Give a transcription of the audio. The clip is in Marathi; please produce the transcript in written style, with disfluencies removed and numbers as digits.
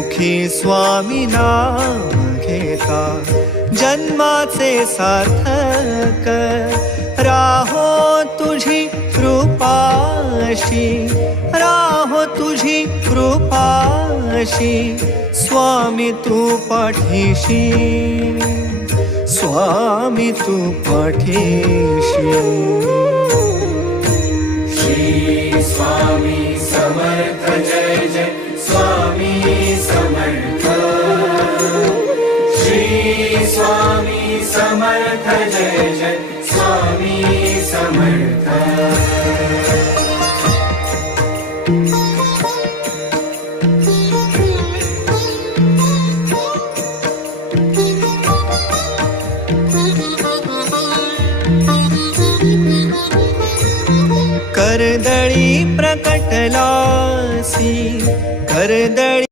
मुखी स्वामी नाम घेता जन्माचे सार्थक राहो तुझी कृपाशी राहो तुझी कृपाशी स्वामी तू पाठीशी स्वामी तू पाठीशी श्री स्वामी समर्थ जय जय स्वामी समर्थ श्री स्वामी समर्थ जय जय स्वामी समर्थ करदळी प्रकटलासी करदळी